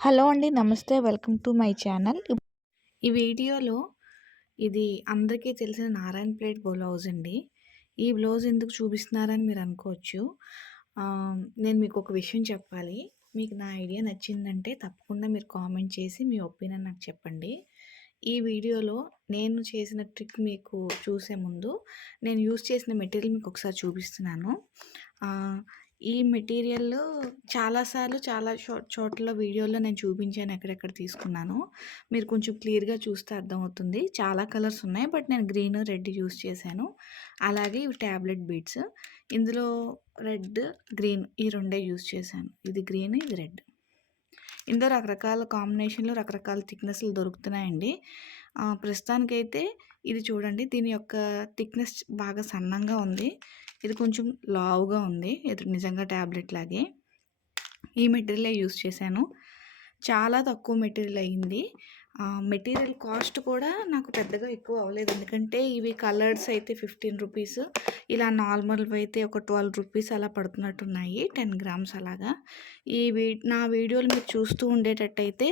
Hello అండి. నమస్తే. Welcome to my channel. ఈ వీడియోలో ఇది అందరికీ తెలిసిన నారాయణపేట్ బ్లౌజ్ అండి. ఈ బ్లౌజ్ ఎందుకు చూపిస్తున్నారని మీరు అనుకోవచ్చు. నేను మీకు ఒక విషయం చెప్పాలి. మీకు నా ఐడియా నచ్చిందంటే తప్పకుండా మీరు కామెంట్ చేసి మీ ఒపీనియన్ నాకు చెప్పండి. ఈ వీడియోలో నేను చేసిన ట్రిక్ మీకు చూసే ముందు నేను యూజ్ చేసిన మెటీరియల్ మీకు ఒకసారి చూపిస్తున్నాను. ఈ మెటీరియల్ చాలా సార్లు చాలా చోట్ల వీడియోలో నేను చూపించాను ఎక్కడెక్కడ తీసుకున్నానో. మీరు కొంచెం క్లియర్‌గా చూస్తే అర్థమవుతుంది. చాలా కలర్స్ ఉన్నాయి. బట్ నేను గ్రీన్, రెడ్ యూజ్ చేశాను. అలాగే ఇవి టాబ్లెట్ బీడ్స్. ఇందులో రెడ్, గ్రీన్ ఈ రెండే యూజ్ చేశాను. ఇది గ్రీన్, ఇది రెడ్. ఇందులో రకరకాల కాంబినేషన్‌లో రకరకాల థిక్‌నెస్‌లు దొరుకుతున్నాయండి. ప్రస్తుతానికైతే ఇది చూడండి. దీని యొక్క థిక్‌నెస్ బాగా సన్నంగా ఉంది. ఇది కొంచెం లావుగా ఉంది. ఇది నిజంగా టాబ్లెట్ లాగే. ఈ మెటీరియలే యూజ్ చేశాను. చాలా తక్కువ మెటీరియల్ అయింది. మెటీరియల్ కాస్ట్ కూడా నాకు పెద్దగా ఎక్కువ అవ్వలేదు. ఎందుకంటే ఇవి కలర్స్ అయితే 15 రూపీస్, ఇలా నార్మల్‌వి అయితే ఒక 12 రూపీస్ అలా పడుతున్నట్టున్నాయి. 10 గ్రామ్స్ అలాగా. నా వీడియోలు మీరు చూస్తూ ఉండేటట్టయితే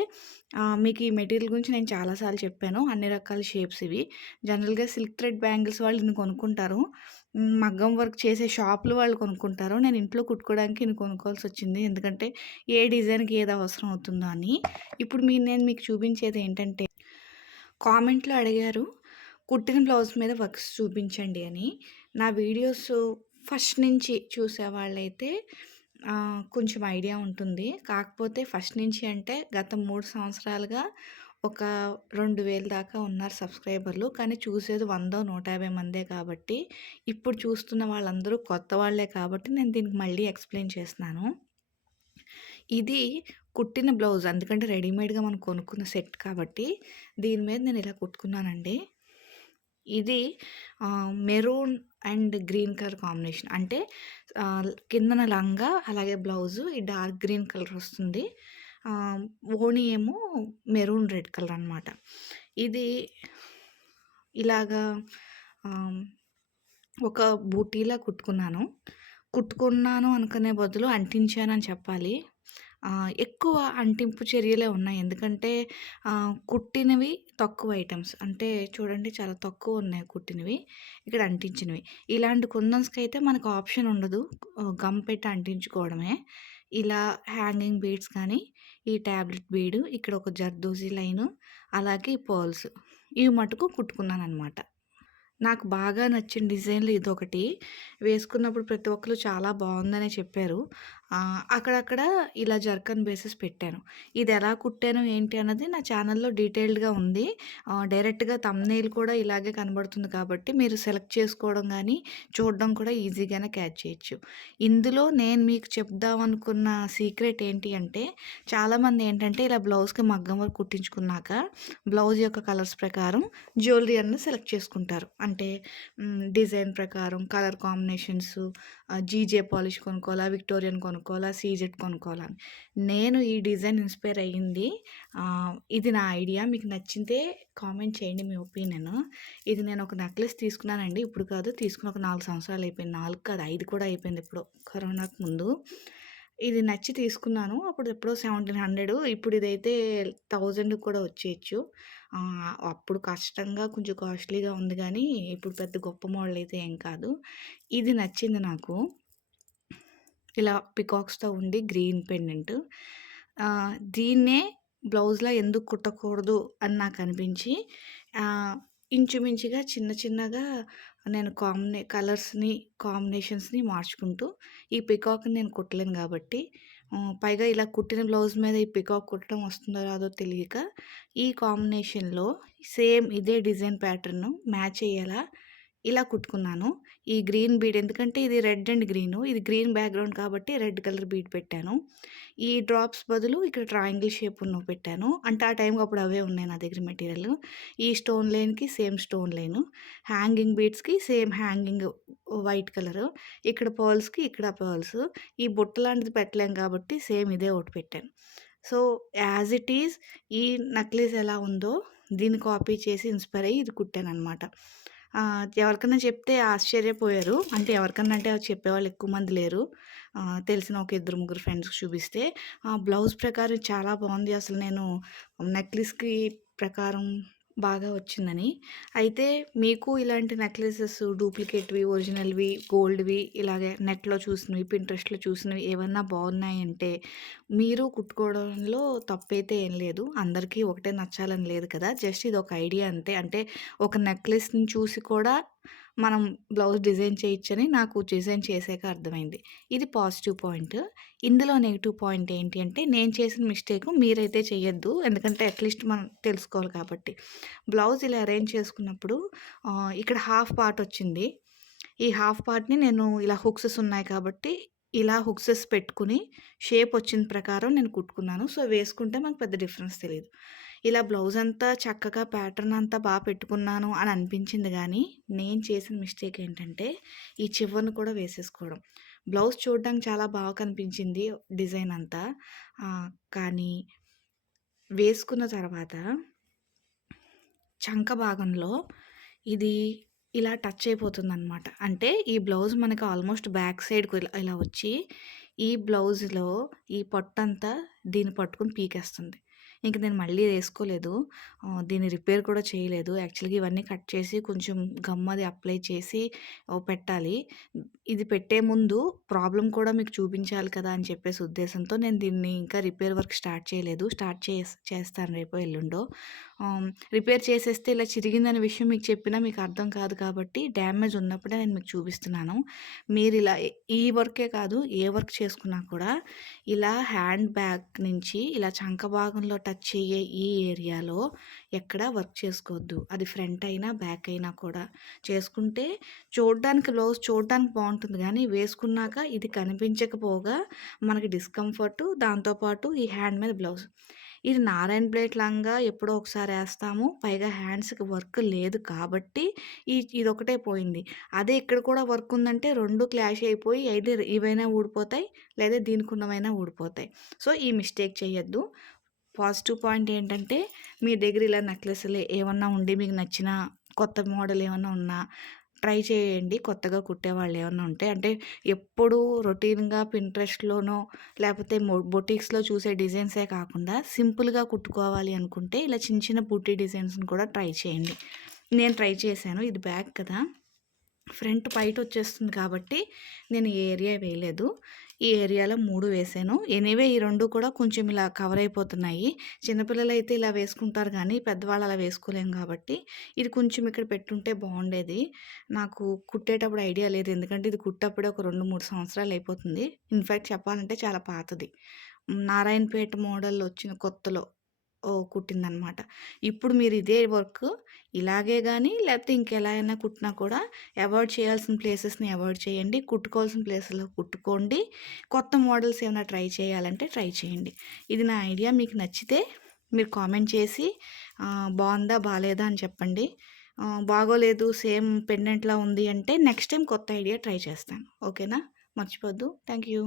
మీకు ఈ మెటీరియల్ గురించి నేను చాలా సార్లు చెప్పాను. అన్ని రకాల షేప్స్ ఇవి. జనరల్‌గా సిల్క్ థ్రెడ్ బ్యాంగిల్స్ వాళ్ళు ఇన్ని కొనుక్కుంటారు. మగ్గం వర్క్ చేసే షాపులు వాళ్ళు కొనుక్కుంటారు. నేను ఇంట్లో కుట్టుకోవడానికి ఇన్ని కొనుక్కోవాల్సొచ్చింది. ఎందుకంటే ఏ డిజైన్‌కి ఏది అవసరం అవుతుందో అని. ఇప్పుడు నేను మీకు చూపించేది ఏంటంటే, కామెంట్‌లో అడిగారు కుట్టిన బ్లౌజ్ మీద వర్క్స్ చూపించండి అని. నా వీడియోస్ ఫస్ట్ నుంచి చూసేవాళ్ళైతే కొంచెం ఐడియా ఉంటుంది. కాకపోతే ఫస్ట్ నుంచి అంటే గత 3 సంవత్సరాలుగా ఒక 2000 దాకా ఉన్నారు సబ్స్క్రైబర్లు. కానీ చూసేది 100, 150 మందే కాబట్టి, ఇప్పుడు చూస్తున్న వాళ్ళందరూ కొత్త వాళ్ళే కాబట్టి నేను దీనికి మళ్ళీ ఎక్స్‌ప్లెయిన్ చేస్తున్నాను. ఇది కుట్టిన బ్లౌజ్. ఎందుకంటే రెడీమేడ్‌గా మనం కొనుక్కున్న సెట్ కాబట్టి, దీని మీద నేను ఇలా కుట్టుకున్నానండి. ఇది maroon and green colour combination. అంటే కిందన లంగా, అలాగే బ్లౌజు ఈ డార్క్ గ్రీన్ కలర్ వస్తుంది. ఓణి ఏమో మెరూన్ రెడ్ కలర్ అనమాట. ఇది ఇలాగా ఒక బూటీలా కుట్టుకున్నాను అనుకునే బదులు అంటించానని చెప్పాలి. ఎక్కువ అంటింపు చర్యలే ఉన్నాయి. ఎందుకంటే కుట్టినవి తక్కువ ఐటెమ్స్. అంటే చూడండి చాలా తక్కువ ఉన్నాయి కుట్టినవి. ఇక్కడ అంటించినవి. ఇలాంటి కుందన్స్‌కైతే మనకు ఆప్షన్ ఉండదు. గమ్ పెట్టి అంటించుకోవడమే. ఇలా హ్యాంగింగ్ బీడ్స్ కానీ, ఈ టాబ్లెట్ బీడు, ఇక్కడ ఒక జర్దోజీ లైను, అలాగే ఈ పర్ల్స్ ఇవి మటుకు కుట్టుకున్నాననమాట. నాకు బాగా నచ్చిన డిజైన్‌లు ఇదొకటి. వేసుకున్నప్పుడు ప్రతి ఒక్కళ్ళు చాలా బావుందనే చెప్పారు. అక్కడక్కడ ఇలా జర్కన్ బేసెస్ పెట్టాను. ఇది ఎలా కుట్టాను ఏంటి అన్నది నా ఛానల్‌లో డీటెయిల్డ్‌గా ఉంది. డైరెక్ట్‌గా థంబ్‌నెయిల్ కూడా ఇలాగే కనబడుతుంది కాబట్టి మీరు సెలెక్ట్ చేసుకోవడం గానీ, చూడడం కూడా ఈజీగానే క్యాచ్ చేయొచ్చు. ఇందులో నేను మీకు చెప్దామనుకున్న సీక్రెట్ ఏంటి అంటే, చాలామంది ఏంటంటే ఇలా బ్లౌజ్‌కి మగ్గం వర్క్ కుట్టించుకున్నాక బ్లౌజ్ యొక్క కలర్స్ ప్రకారం జ్యువెలరీ అన్నీ సెలెక్ట్ చేసుకుంటారు. అంటే డిజైన్ ప్రకారం కలర్ కాంబినేషన్స్, జీజే పాలిష్ కొనుక్కోవాలా, విక్టోరియన్ కొనుక్కోవాలా, సీజెడ్ కొనుక్కోవాలా అని. నేను ఈ డిజైన్ ఇన్స్పైర్ అయ్యింది. ఇది నా ఐడియా. మీకు నచ్చితే కామెంట్ చేయండి మీ ఒపీనియన్. ఇది నేను ఒక నెక్లెస్ తీసుకున్నానండి. ఇప్పుడు కాదు, తీసుకుని ఒక 4 సంవత్సరాలు అయిపోయింది. 4 కాదు 5 కూడా అయిపోయింది ఎప్పుడో, కరోనాకు ముందు. ఇది నచ్చి తీసుకున్నాను. అప్పుడు ఎప్పుడో 1700, ఇప్పుడు ఇదైతే 1000కి కూడా వచ్చేయచ్చు. అప్పుడు కష్టంగా కొంచెం కాస్ట్‌లీగా ఉంది గానీ, ఇప్పుడు పెద్ద గొప్ప మోడల్ అయితే ఏం కాదు. ఇది నచ్చింది నాకు. ఇలా పికాక్స్‌తో ఉండి గ్రీన్ పెండెంట్. దీన్నే బ్లౌజ్‌లా ఎందుకు కుట్టకూడదు అని నాకనిపించి, ఇంచుమించుగా చిన్న చిన్నగా నేను కలర్స్‌ని, కాంబినేషన్స్‌ని మార్చుకుంటూ, ఈ పికాక్‌ని నేను కుట్టలేను గాబట్టి, పైగా ఇలా కుట్టిన బ్లౌజ్ మీద ఈ పికాక్ కుట్టడం వస్తుందో రాదో తెలియక, ఈ కాంబినేషన్‌లో సేమ్ ఇదే డిజైన్ ప్యాటర్న్ మ్యాచ్ అయ్యేలా ఇలా కుట్టుకున్నాను. ఈ గ్రీన్ బీడ్ ఎందుకంటే ఇది రెడ్ అండ్ గ్రీను. ఇది గ్రీన్ బ్యాక్‌గ్రౌండ్ కాబట్టి రెడ్ కలర్ బీడ్ పెట్టాను. ఈ డ్రాప్స్ బదులు ఇక్కడ ట్రయాంగిల్ షేప్ ఉన్నవి పెట్టాను. అంటే ఆ టైంకి అప్పుడు అవే ఉన్నాయి నా దగ్గర మెటీరియల్. ఈ స్టోన్ లైన్‌కి సేమ్ స్టోన్ లైను. హ్యాంగింగ్ బీడ్స్‌కి సేమ్ హ్యాంగింగ్ వైట్ కలరు. ఇక్కడ పర్ల్స్‌కి ఇక్కడ పర్ల్స్. ఈ బుట్ట లాంటిది పెట్టలేం కాబట్టి సేమ్ ఇదే ఒకటి పెట్టాను. సో, యాజ్ ఇట్ ఈజ్ ఈ నెక్లెస్ ఎలా ఉందో దీన్ని కాపీ చేసి ఇన్‌స్పైర్ అయ్యి ఇది కుట్టాననమాట. ఎవరికన్నా చెప్తే ఆశ్చర్యపోయారు. అంటే ఎవరికన్నా అంటే చెప్పేవాళ్ళు ఎక్కువ మంది లేరు. తెలిసిన ఒక ఇద్దరు, ముగ్గురు ఫ్రెండ్స్‌కి చూపిస్తే, ఆ బ్లౌజ్ ప్రకారం చాలా బావుంది. అసలు నేను నెక్లెస్‌కి ప్రకారం బాగా వచ్చిందని. అయితే మీకు ఇలాంటి నెక్లెసెస్ డూప్లికేట్‌వి, ఒరిజినల్‌వి, గోల్డ్‌వి ఇలాగే నెట్‌లో చూసినవి, పింట్రెస్ట్‌లో చూసినవి ఏవన్నా బావున్నాయంటే మీరు కుట్టుకోవడంలో తప్పైతే ఏం లేదు. అందరికీ ఒకటే నచ్చాలని లేదు కదా! జస్ట్ ఇదొక ఐడియా అంతే. అంటే ఒక నెక్లెస్‌ని చూసి కూడా మనం బ్లౌజ్ డిజైన్ చేయొచ్చని నాకు డిజైన్ చేసాక అర్థమైంది. ఇది పాజిటివ్ పాయింట్. ఇందులో నెగెటివ్ పాయింట్ ఏంటి అంటే, నేను చేసిన మిస్టేక్ మీరైతే చెయ్యొద్దు. ఎందుకంటే అట్‌లీస్ట్ మనం తెలుసుకోవాలి కాబట్టి. బ్లౌజ్ ఇలా అరేంజ్ చేసుకున్నప్పుడు ఇక్కడ హాఫ్ పార్ట్ వచ్చింది. ఈ హాఫ్ పార్ట్‌ని నేను ఇలా హుక్సెస్ ఉన్నాయి కాబట్టి, ఇలా హుక్సెస్ పెట్టుకొని షేప్ వచ్చిన ప్రకారం నేను కుట్టుకున్నాను. సో, వేసుకుంటే మనకు పెద్ద డిఫరెన్స్ తెలీదు. ఇలా బ్లౌజ్ అంతా చక్కగా ప్యాటర్న్ అంతా పెట్టుకున్నాను అని అనిపించింది గానీ, నేను చేసిన మిస్టేక్ ఏంటంటే, ఈ చివరను కూడా వేసేసుకోవడం. బ్లౌజ్ చూడడానికి చాలా బాగా కనిపించింది డిజైన్ అంతా. కానీ వేసుకున్న తర్వాత చంక భాగంలో ఇది ఇలా టచ్ అయిపోతుందనమాట. అంటే ఈ బ్లౌజ్ మనకి ఆల్మోస్ట్ బ్యాక్ సైడ్‌కి ఇలా ఇలా వచ్చి, ఈ బ్లౌజ్‌లో ఈ పొట్టంతా దీన్ని పట్టుకొని పీకేస్తుంది. ఇంక నేను మళ్ళీ వేసుకోలేదు. దీన్ని రిపేర్ కూడా చేయలేదు. యాక్చువల్‌గా ఇవన్నీ కట్ చేసి కొంచెం గమ్ అది అప్లై చేసి పెట్టాలి. ఇది పెట్టే ముందు ప్రాబ్లమ్ కూడా మీకు చూపించాలి కదా అని చెప్పేసి ఉద్దేశంతో నేను దీన్ని ఇంకా రిపేర్ వర్క్ స్టార్ట్ చేయలేదు. స్టార్ట్ చేస్తాను రేపో, ఎల్లుండో. రిపేర్ చేసేస్తే ఇలా చిరిగిందనే విషయం మీకు చెప్పినా మీకు అర్థం కాదు కాబట్టి డ్యామేజ్ ఉన్నప్పుడే నేను మీకు చూపిస్తున్నాను. మీరు ఇలా ఈ వర్కే కాదు ఏ వర్క్ చేసుకున్నా కూడా ఇలా హ్యాండ్ బ్యాగ్ నుంచి ఇలా చంక భాగంలో టచ్ అయ్యే ఈ ఏరియాలో ఎక్కడ వర్క్ చేసుకోవద్దు. అది ఫ్రంట్ అయినా బ్యాక్ అయినా కూడా చేసుకుంటే చూడడానికి బ్లౌజ్ చూడడానికి బాగుంటుంది కానీ వేసుకున్నాక ఇది కనిపించకపోగా మనకి డిస్కంఫర్ట్, దాంతోపాటు ఈ హ్యాండ్ మీద బ్లౌజ్. ఇది నారాయణ ప్లేట్ లంగా ఎప్పుడో ఒకసారి ఏస్తాము. పైగా హ్యాండ్స్‌కి వర్క్ లేదు కాబట్టి ఇదొకటే పోయింది. అదే ఇక్కడ కూడా వర్క్ ఉందంటే 2 క్లాష్ అయిపోయి ఐదర్ ఇవైనా ఊడిపోతాయి, లేదా దీనికున్నవైనా ఊడిపోతాయి. సో, ఈ మిస్టేక్ చేయొద్దు. పాజిటివ్ పాయింట్ ఏంటంటే, మీ దగ్గర ఇలా నెక్లెస్‌లు ఏమన్నా ఉండి మీకు నచ్చిన కొత్త మోడల్ ఏమన్నా ఉన్నా ట్రై చేయండి. కొత్తగా కుట్టేవాళ్ళు ఏమన్నా ఉంటే. అంటే ఎప్పుడూ రొటీన్‌గా పింట్రెస్ట్‌లోనో లేపోతే బొటిక్స్‌లో చూసే డిజైన్సే కాకుండా సింపుల్‌గా కుట్టుకోవాలి అనుకుంటే ఇలా చిన్న చిన్న బుట్టి డిజైన్స్‌ని కూడా ట్రై చేయండి. నేను ట్రై చేశాను. ఇది బ్యాక్ కదా! ఫ్రంట్ పైటొచ్చేస్తుంది కాబట్టి నేను ఈ ఏరియా వేయలేదు. ఈ ఏరియాలో 3 వేశాను. ఎనీవే ఈ 2 కూడా కొంచెం ఇలా కవర్ అయిపోతున్నాయి. చిన్నపిల్లలైతే ఇలా వేసుకుంటారు గానీ, పెద్దవాళ్ళు అలా వేసుకోలేం కాబట్టి, ఇది కొంచెం ఇక్కడ పెట్టుంటే బావుండేది. నాకు కుట్టేటప్పుడు ఐడియా లేదు. ఎందుకంటే ఇది కుట్టప్పుడే ఒక 2, 3 సంవత్సరాలు అయిపోతుంది. ఇన్‌ఫాక్ట్ చెప్పాలంటే చాలా పాతది. నారాయణపేట మోడల్ వచ్చిన కొత్తలో కుట్టిందనమాట. ఇప్పుడు మీరు ఇదే వర్క్ ఇలాగే గానీ, లేపోతే ఇంకెలా అయినా కుట్టినా కూడా అవాయిడ్ చేయాల్సిన ప్లేసెస్‌ని అవాయిడ్ చేయండి. కుట్టుకోవాల్సిన ప్లేస్‌లో కుట్టుకోండి. కొత్త మోడల్స్ ఏమైనా ట్రై చేయాలంటే ట్రై చేయండి. ఇది నా ఐడియా మీకు నచ్చితే మీరు కామెంట్ చేసి బావుందా? బాలేదా? అని చెప్పండి. బాగోలేదు సేమ్ పెండెంట్‌లా ఉంది అంటే నెక్స్ట్ టైమ్ కొత్త ఐడియా ట్రై చేస్తాను. ఓకేనా? మర్చిపోద్దు. Thank you.